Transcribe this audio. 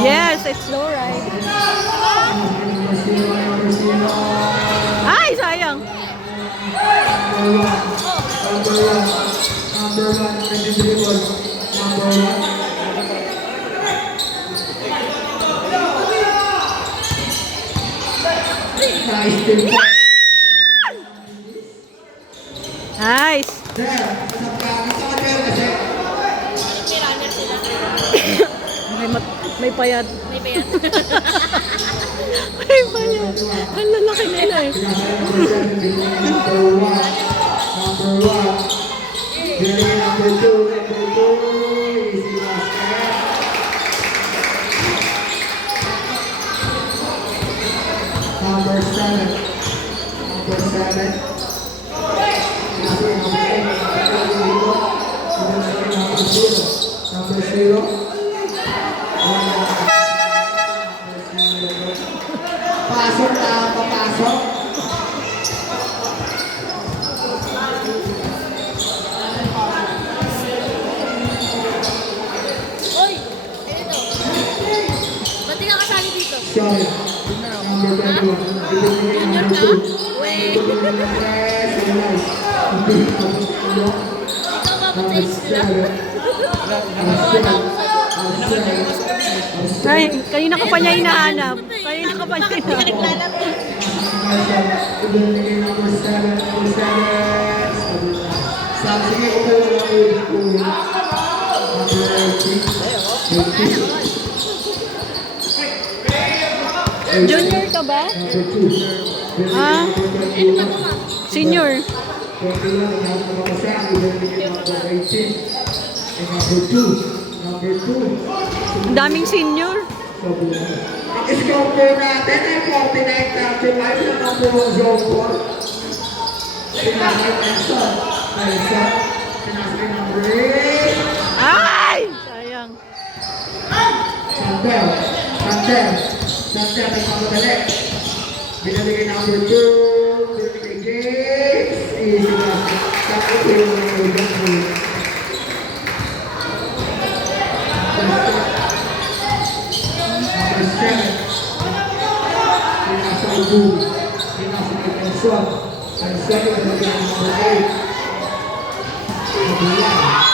Yes, it's slow ride. Ay, sayang. Nice. May payat. May bayad. May payat. Ang lalaki nila eh. Number 7. Number 0. Pasok na, papasok. Uy! Ito. Ba't di ka kasali dito? Sorry. Number 21. Junior ka? Wait. Ikaw ba ba taste nila? Ay, kanina ka pa niya hinahanap. Kanina ka pa niya hinahanap. Junior ka ba? Ah, senior. Number 2. Ang daming senior. Ang score po natin ay 49-35 na number 1 zone 4. Pinasay Nelson. Pinasay number 8. Ay! Sayang. Sandel ay pabalik. Binalik number 2. Binalik James. Easy na. Tapos yung number 1. Pinasok ang Nelson. Ang second ay number 8.